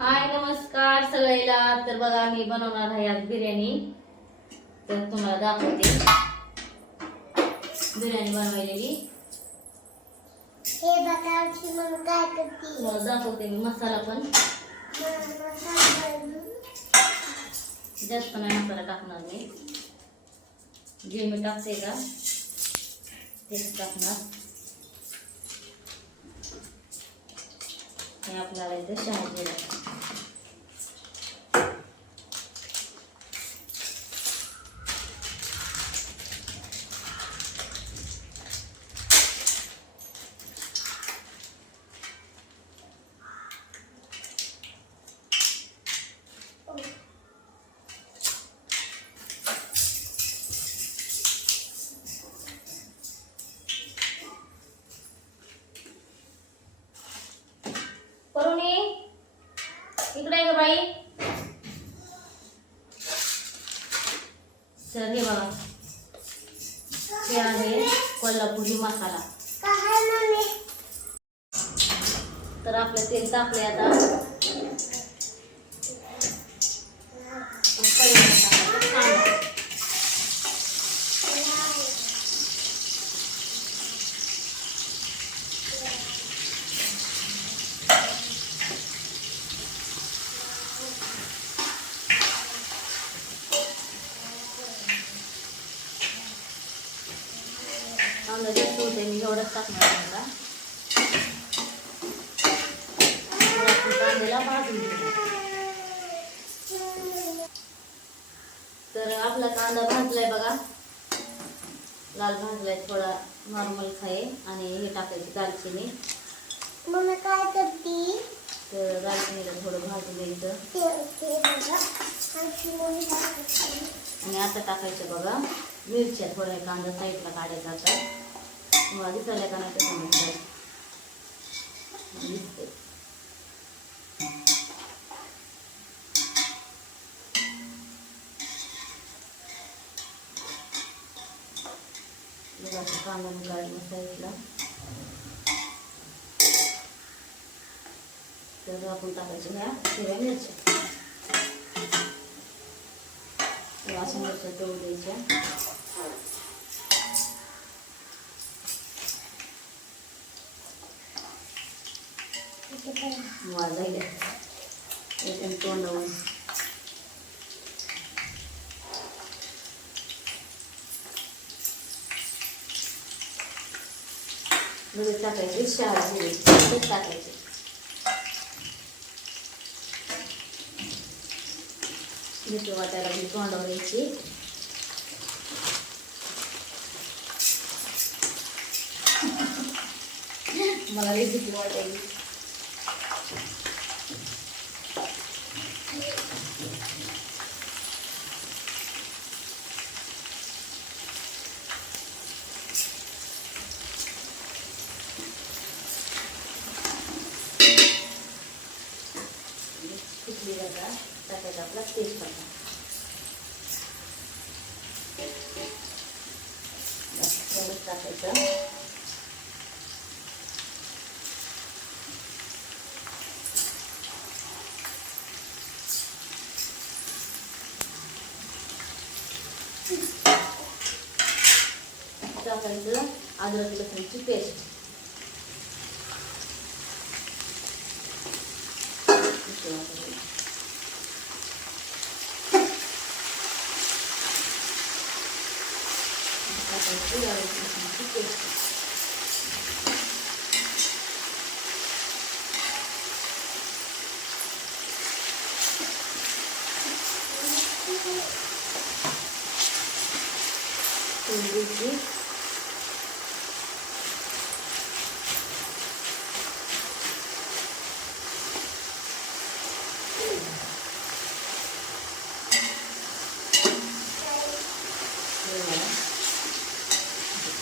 हाय नमस्कार सगळ्याला. तर बघा मी बनवणार आहे आज बिर्याणी. तर तुम्हाला दाखवते बिर्याणी बनवलेली. हे बघायची मग काय करते तुम्हाला दाखवते मी मसाला पण. जास्त नाही मसाला टाकणार मी. जे मी टाकते का तेच टाकणार. हे आपल्याला इथे शहाजीरा करुणी इकडे आहे का बाई. तर हे बघा हे आहे कोल्हापुरी मसाला. तर आपलं तेल टाकले आता. कांदा जास्त होते मी एवढंच टाकणार कांदा. कांद्याला भाजून घेऊ. तर आपला कांदा भाजलाय बघा. लाल भाजलाय थोडा नॉर्मल खाय. आणि हे टाकायची दालचिनी. मम्मी काय करते तर दालचिनीला थोडं भाजून द्यायचं. आणि आता टाकायचं बघा मिरच्या. थोड्या कांदा साईडला काढायचा आता. मला दिसायला का नाही तसं दिसते. कांदा काढला साईडला. तर आपण टाकायचं ह्या हिरव्या मिरच्या. अशा मिरच्या तळून द्यायच्या. वाजायला एकदम तोंडावून. लगेच टाकायचे शहाजीरे टाकायचे. भीती वाटायला लागली तोंडावर यायची. मला लई भीती वाटायली. कुठली जाता टाकायचा आपला तेजपत्ता. थोडंच टाकायचं. टाकायचं अद्रक लसूणची पेस्ट.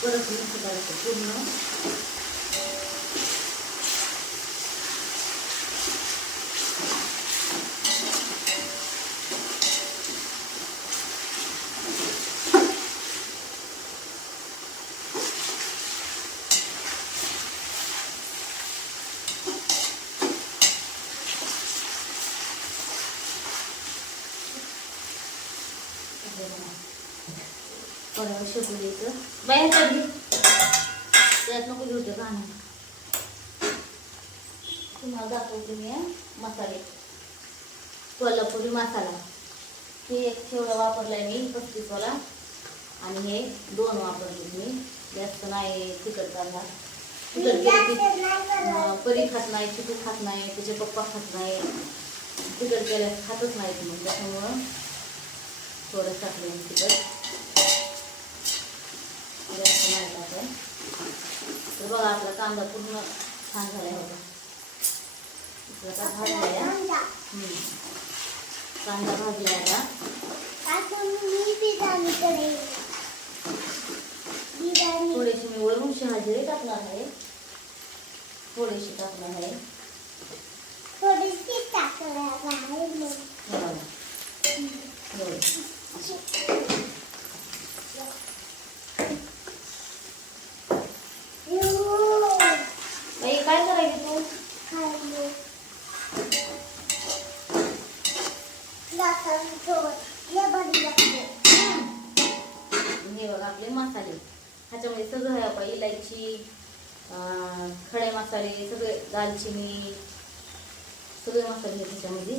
परत मिक्स करायचं पूर्ण. थोड्यावर शेकू द्यायचं. बाहेर काढली त्यात नको घेऊ ते घाण. तुम्हाला दाखवते मी मसाले. कोल्हापुरी मसाला हे एक ठेवढा वापरलाय मी 35 वाला आणि हे 2 वापरले मी. जास्त नाही तिखट कांदा. परी खात नाही, चिकू खात नाही, त्याचे पप्पा खात नाही, तिखट केल्यास खातच नाही तुम्ही. त्याच्यामुळं थोडं टाकलं मी तिखट, जास्त नाही टाकलं. तर बघा आपला कांदा पूर्ण छान झाला होता. भाजलाय कांदा भाजलाय आता. थोडेसे मी वरून शहाजिरे टाकणार आहे. थोडेसे टाकणार आहे. बाई काय करायचं तू? हे बघा आपले मसाले. ह्याच्यामध्ये सगळं आहे आपण इलायची, खडे मसाले, सगळे दालचिनी, सगळे मसाले त्याच्यामध्ये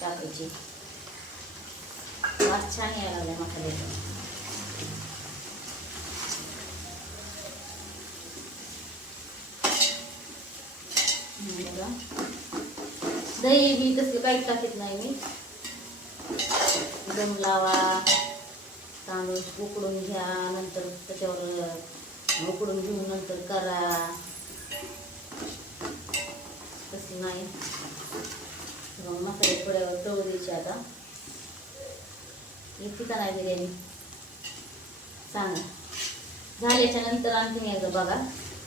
टाकायचे. वास छान यायला लागला मसाल्याचा. दही बी तसलं काहीच टाकत नाही मी. दम लावा, तांदूळ उकडून घ्या, नंतर त्याच्यावर उकडून घेऊन नंतर करा, तसं नाही. मग मसाले थोड्यावर तळू द्यायचे. आता येते का नाही बिर्याणी सांगा. झाल्याच्या नंतर आणखी एकदा बघा.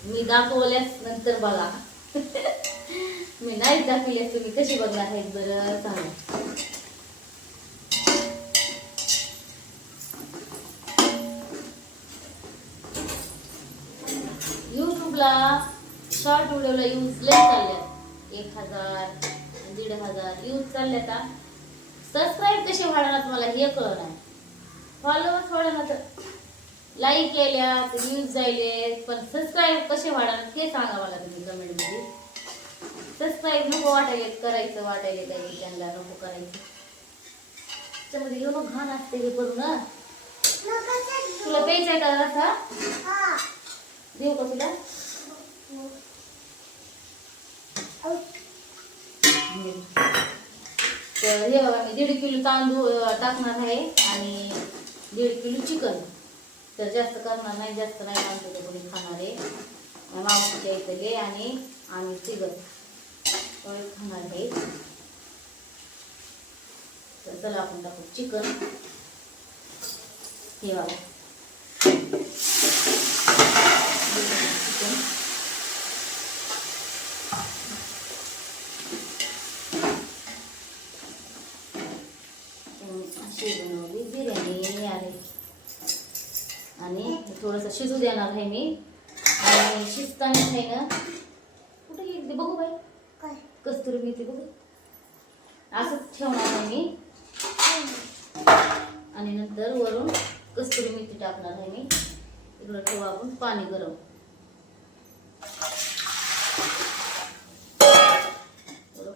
मी दाखवल्यास नंतर बघा. मी नाही दाखवल्यास तुम्ही कशी बघणार आहेत बरं सांगा. यूट्यूबला शॉर्ट व्हिडिओला यूज लय चालल्यात. 1000 1500 यूज चालल्यात. सबस्क्राईब कसे वाढणार मला हे कळलं नाही. फॉलोअर्स वाढणार, लाईक केल्यात, व्ह्यूज जायले, पण सबस्क्राईब कसे वाढणार ते सांगा मला तुम्ही कमेंटमध्ये. सबस्क्राईब नको वाटायले करायचं, वाटायले काही त्यांना नको करायचं. त्याच्यामध्ये एवढं घाण असते हे करून. तुला प्यायचं आहे का रसा? देऊ का तुला? तर हे बघा मी 1.5 किलो तांदूळ टाकणार आहे आणि 1.5 किलो चिकन. तर जास्त करणार नाही, जास्त नाही आमचं कोणी खाणारे. मावशीच्या इथले आणि आम्ही तिघं खाणार आहे. तर चला आपण टाकू चिकन. हे बघा चिकन अशी बनवली बिर्याणी आहे. आणि थोडंसं शिजू देणार आहे मी. आणि शिजताना आहे ना कुठे गेली बघू बाई, कस्तुरी मेथी बघू असंच ठेवणार आहे मी. आणि नंतर वरून कस्तुरी मेथी टाकणार आहे मी. इकडं ठेवू आपण पाणी गरम.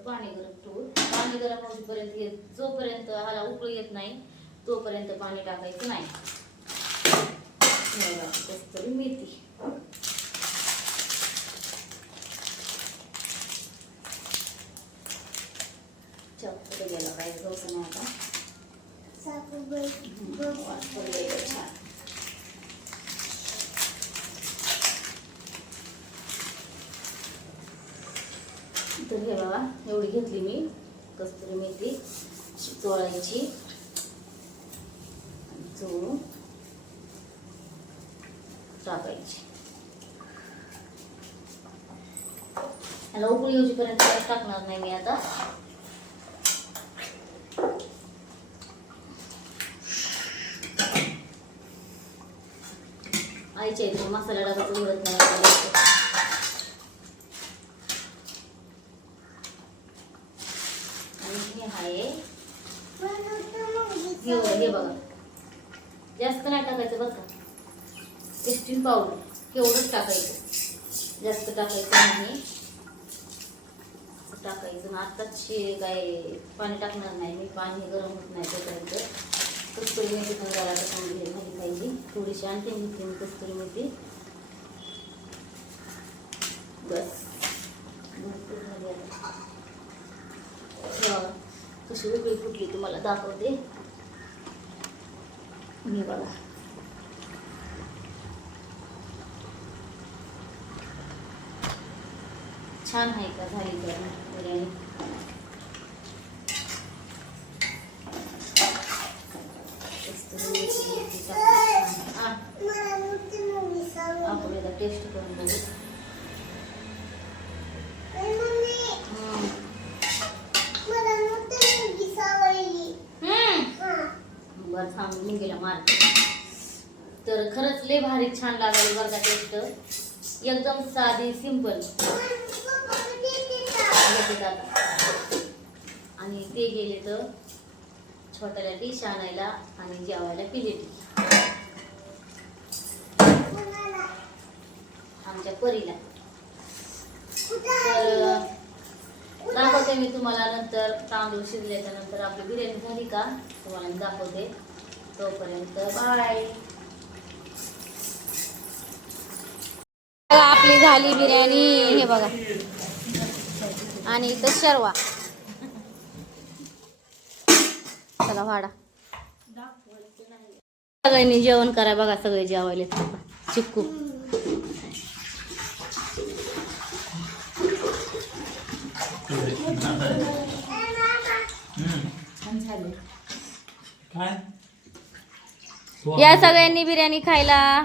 पाणी गरम ठेवू. पाणी गरम होईपर्यंत जोपर्यंत ह्याला उकळी येत नाही तोपर्यंत पाणी टाकायचं नाही. कस्तुरी मेथी कुठे गेला काय जाऊ नाही आता. छान तर हे बघा एवढी घेतली मी कस्तुरी मेथी चोळायची. चोळून टाकायची. ह्याला उकळी येऊपर्यंत टाकणार नाही मी आता. आईच्या इथे मसाला डबा उडत नाही. आणि हे आहे हे बघा जास्त नाही टाकायचं बरं का. टेस्टिंग पावडर केवढंच टाकायचं, जास्त टाकायचं नाही. टाकायचं आत्ताच काय पाणी टाकणार नाही मी, पाणी गरम होत नाही तोपर्यंत. कस्तुरी मेथी पण जरा टाकून घ्यायला पाहिजे, थोडीशी आणते मी कस्तुरी मेथी. बस भरपूर झाली आता. कशी उकळी फुटली तुम्हाला दाखवते मी बघा. छान आहे का झाली तर बिर्याणी. आपण एकदा टेस्ट करून बघू. बरं थांब मुंगीला मारते. तर खरंच लय भारी छान लागली बरं का टेस्ट. एकदम साधी सिंपल. आणि ते गेले तर छोट्याला डिश आणायला आणि जेवायला प्लेट आमच्या परीला. तर दाखवते मी तुम्हाला नंतर. तांदूळ शिजल्याच्या नंतर आपली बिर्याणी झाली का तुम्हाला दाखवते. तोपर्यंत बाय. आपली झाली बिर्याणी हे बघा. आणि इथं शर्वा. चला वाडा. सगळ्यांनी जेवण करा बघा. सगळे जेवायला चिक्कू. या सगळ्यांनी बिर्याणी खायला.